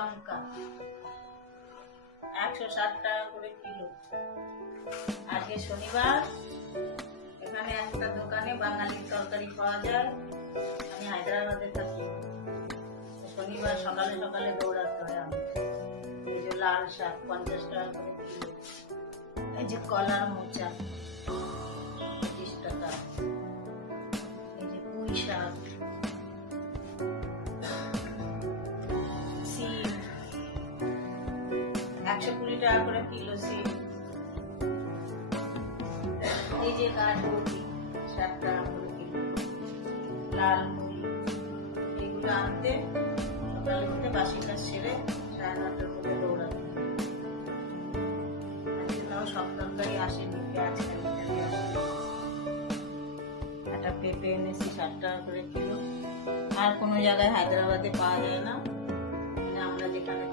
লঙ্কা 160 টাকা করে কিলো। আজকে শনিবার, এখানে একটা দোকানে বাঙালির তরকারি পাওয়া যায়। আমি হায়দ্রাবাদে থাকি, শনিবার সকালে সকালে দৌড়াতে হয় আমি। এই যে লাল শাক 50 টাকা করে কিলো, এই যে কলার মোচা 25 টাকা, এই যে পুঁই শাক, সিম 120 টাকা করে কিলো সিম, এই যে গাজর 60 টাকা করে কিলো, লাল মুড়ি। এগুলো আনতে সকালে উঠে বাসি কাজ সেরে 9:30টার মধ্যে দৌড়াতে। আজকে তাও সব তরকারি আসেনি, পেঁয়াজ খালি আসে। একটা পেঁপে এনেছি 60 টাকা করে কিলো। আর কোনো জায়গায় হায়দ্রাবাদে পাওয়া যায় না, আমরা যেখানে